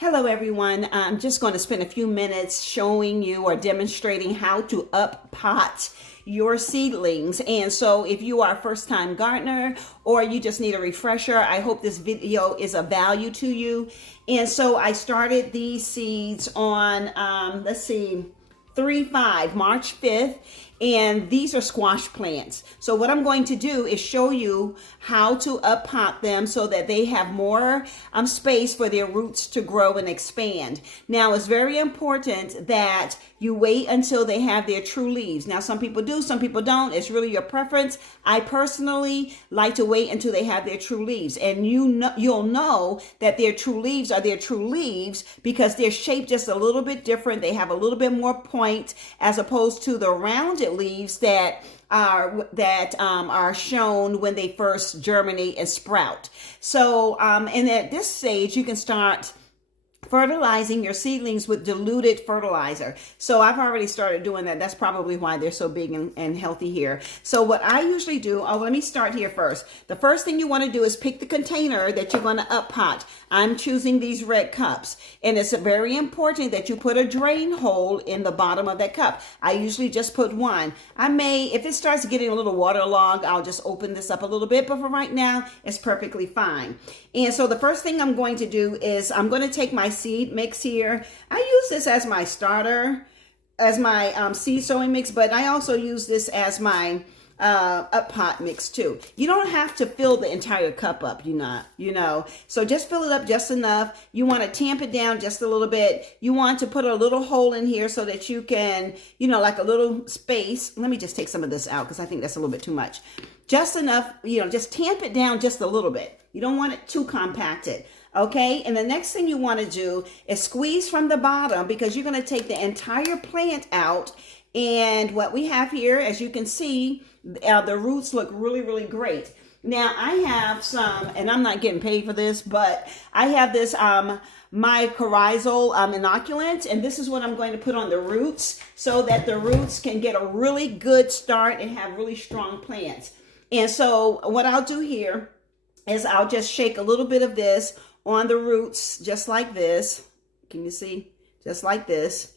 Hello everyone. I'm just going to spend a few minutes showing you or demonstrating how to up pot your seedlings. And so if you are a first time gardener or you just need a refresher, I hope this video is of value to you. And so I started these seeds on, March 5th. And these are squash plants. So what I'm going to do is show you how to up pot them so that they have more space for their roots to grow and expand. Now, it's very important that you wait until they have their true leaves. Now, some people do, some people don't. It's really your preference. I personally like to wait until they have their true leaves. And you'll know that their true leaves are their true leaves because they're shaped just a little bit different. They have a little bit more point as opposed to the rounded leaves that are shown when they first germinate and sprout. So, and at this stage, you can start fertilizing your seedlings with diluted fertilizer. So I've already started doing that. That's probably why they're so big and healthy here. So what I usually do, let me start here first. The first thing you want to do is pick the container that you're going to up pot. I'm choosing these red cups, and it's very important that you put a drain hole in the bottom of that cup. I usually just put one. If it starts getting a little waterlogged, I'll just open this up a little bit, but for right now, it's perfectly fine. And so the first thing I'm going to do is I'm going to take my seed mix here. I use this as my starter, as my seed sowing mix, but I also use this as my up pot mix too. You don't have to fill the entire cup up, so just fill it up just enough. You want to tamp it down just a little bit. You want to put a little hole in here so that you can, like a little space. Let me just take some of this out because I think that's a little bit too much. Just enough, just tamp it down just a little bit. You don't want it too compacted. Okay, and the next thing you want to do is squeeze from the bottom because you're going to take the entire plant out. And what we have here, as you can see, the roots look really, really great. Now, I have some, and I'm not getting paid for this, but I have this mycorrhizal inoculant, and this is what I'm going to put on the roots so that the roots can get a really good start and have really strong plants. And so what I'll do here is I'll just shake a little bit of this on the roots, just like this. Can you see? Just like this.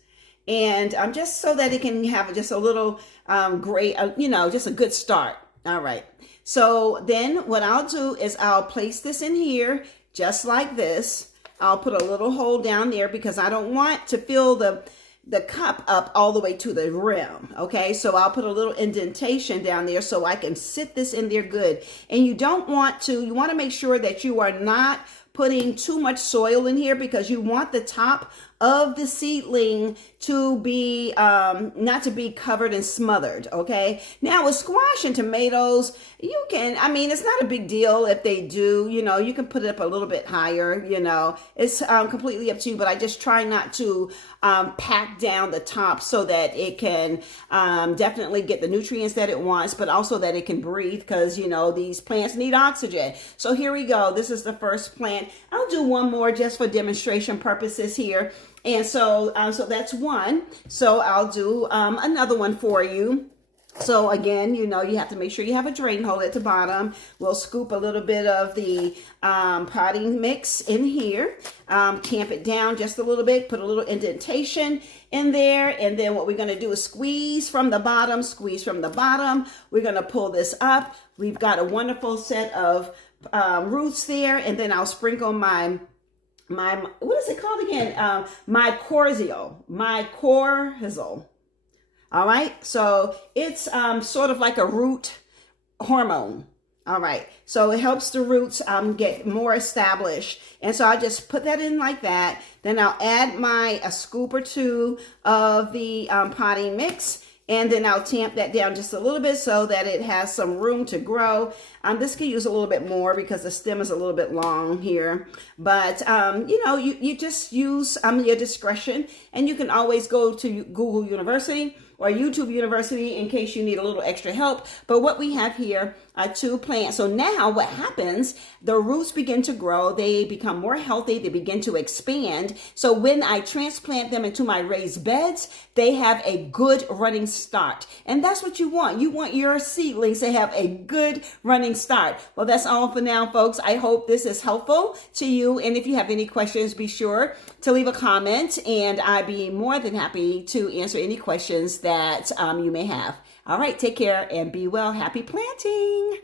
And just so that it can have just a little just a good start. All right. So then what I'll do is I'll place this in here just like this. I'll put a little hole down there because I don't want to fill the cup up all the way to the rim. Okay, so I'll put a little indentation down there so I can sit this in there good. And you want to make sure that you are not putting too much soil in here because you want the top of the seedling to be not to be covered and smothered. Okay, now with squash and tomatoes, you can, it's not a big deal if they do, you can put it up a little bit higher, it's completely up to you, but I just try not to pack down the top so that it can definitely get the nutrients that it wants, but also that it can breathe because these plants need oxygen. So here we go. This is the first plant. I'll do one more just for demonstration purposes here. And so that's one. So I'll do another one for you. So again, you have to make sure you have a drain hole at the bottom. We'll scoop a little bit of the potting mix in here, tamp it down just a little bit, put a little indentation in there. And then what we're going to do is squeeze from the bottom, We're going to pull this up. We've got a wonderful set of roots there. And then I'll sprinkle my what is it called again? Mycorrhizal. All right. So it's sort of like a root hormone. All right. So it helps the roots get more established. And so I just put that in like that. Then I'll add a scoop or two of the potting mix. And then I'll tamp that down just a little bit so that it has some room to grow. This could use a little bit more because the stem is a little bit long here. But, you just use your discretion. And you can always go to Google University or YouTube University in case you need a little extra help. But what we have here are 2 plants. So now what happens, the roots begin to grow, they become more healthy, they begin to expand. So when I transplant them into my raised beds, they have a good running start. And that's what you want. You want your seedlings to have a good running start. Well, that's all for now, folks. I hope this is helpful to you. And if you have any questions, be sure to leave a comment, and I'd be more than happy to answer any questions that you may have. All right, take care and be well. Happy planting.